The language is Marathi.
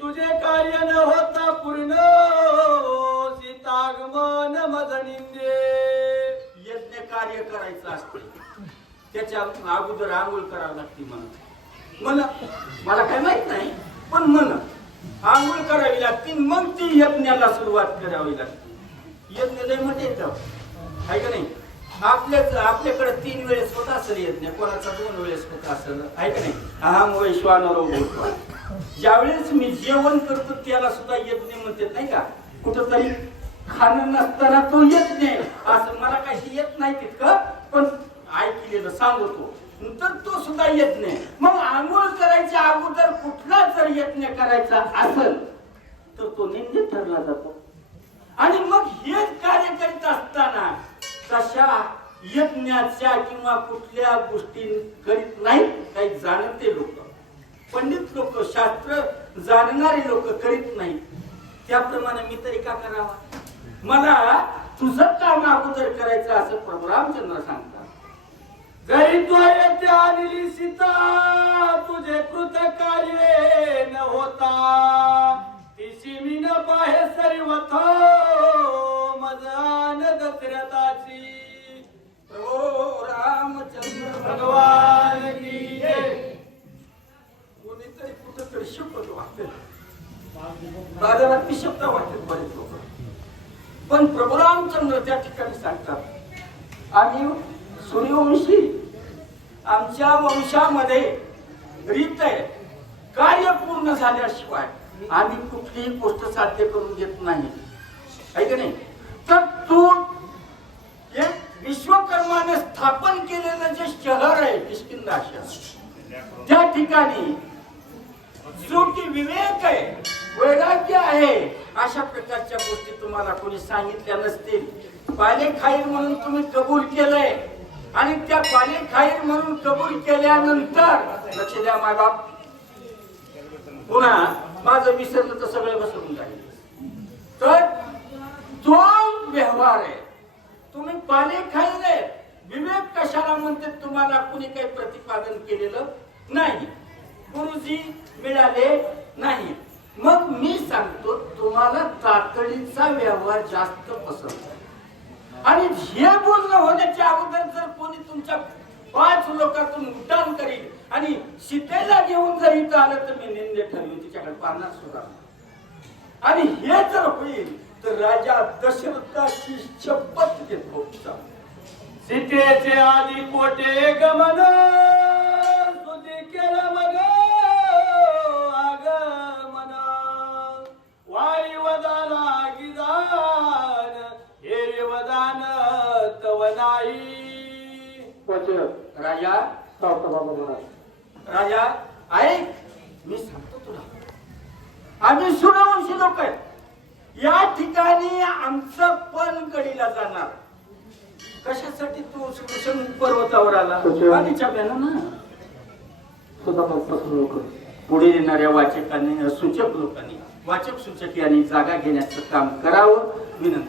तुझे कार्य न होता पूर्ण. सीतागमन मज निंदे. यज्ञ कार्य करायचं असते. त्याच्या अगोदर आंघोळ करावं लागते म्हणा म्हणा मला काय माहीत नाही पण म्हणा आंघोळ करावी लागते मग ती यज्ञाला सुरुवात करावी लागते. यज्ञ लयमध्ये येतं आहे का नाही? आपल्याच आपल्याकडे तीन वेळेस होत असेल नाही कोणाचा दोन वेळेस होत असेल? आहे का नाही? अहम वैश्वानरो ज्यावेळेस मी जेवण करतो त्याला सुद्धा येत नाही म्हणते नाही का? कुठंतरी खाणं नसताना तो येत नाही असं मला काही येत नाही तितकं पण ऐकलेलं सांगतो. तर तो सुद्धा येत नाही मग आंघोळ करायच्या अगोदर कुठला जर यत्न करायचा असेल तर तो निंदित ठरला जातो. आणि मग हे काय तशा यज्ञाच्या किंवा कुठल्या गोष्टी करीत नाहीत. काही जाणते लोक. पंडित लोक शास्त्र जाणणारे लोक करीत नाहीत. त्याप्रमाणे मी तरी का करावा? मला तुझं काम अगोदर करायचं असं प्रभू रामचंद्र सांगतात. जरी तो आलेली सीता तुझे कृत कार्य न होता. दशरथाची प्रभो रामचंद्र भगवान की कोणीतरी कुठंतरी शब्द वाटते बाजारात शब्द वाटते बरेच लोक. पण प्रभू रामचंद्र त्या ठिकाणी सांगतात आम्ही सूर्यवंशी आमच्या वंशामध्ये रीत आहे. कार्य पूर्ण झाल्याशिवाय आम्ही कुठलीही गोष्ट साध्य करून घेत नाही. आहे की नाही? तर तू एक विश्वकर्माने स्थापन केलेलं जे शहर आहे किशकिंदा शहर त्या ठिकाणी जो की विवेक आहे वैराग्य आहे अशा प्रकारच्या गोष्टी तुम्हाला कोणी सांगितल्या नसतील. पाले म्हणून तुम्ही कबूल केलंय. आणि त्या पाले म्हणून कबूल केल्यानंतर लक्ष द्या मायबाप पुन्हा माझं विसरलं तर सगळे बसवून जाईल तर तो व्यवहार आहे तुम्ही पाले खाल्ले विवेक कशाला म्हणते? तुम्हाला कुणी काही प्रतिपादन केलेलं नाही. गुरुजी मिळाले नाही. मग मी सांगतो तुम्हाला तातडीचा व्यवहार जास्त पसंत आणि हे बोलणं होण्याच्या अगोदर जर कोणी तुमच्या पाच लोकांतून उड्डाण करील आणि सीतेला घेऊन जर इथं आलं तर मी निंदे ठरवी तिच्याकडे पाहणार सुद्धा आणि हे जर होईल राजा दशरथाची शपथ घेतो सीतेचे आधी कोटे गमन तुझे केलं मग आगमन. वारी वदाना गिदान हेरे वदान तव नाही. राजा? राजा ऐक मी सांगतो तुला. आम्ही सूर्यवंशी लोक आहे या ठिकाणी आमचं पण कडीला जाणार. कशासाठी तू कृष्ण पर्वतावर आला? आधीच्या बेनं ना. पुढे येणाऱ्या वाचकांनी सूचक लोकांनी वाचक सूचक यांनी जागा घेण्याचं काम करावं विनंती.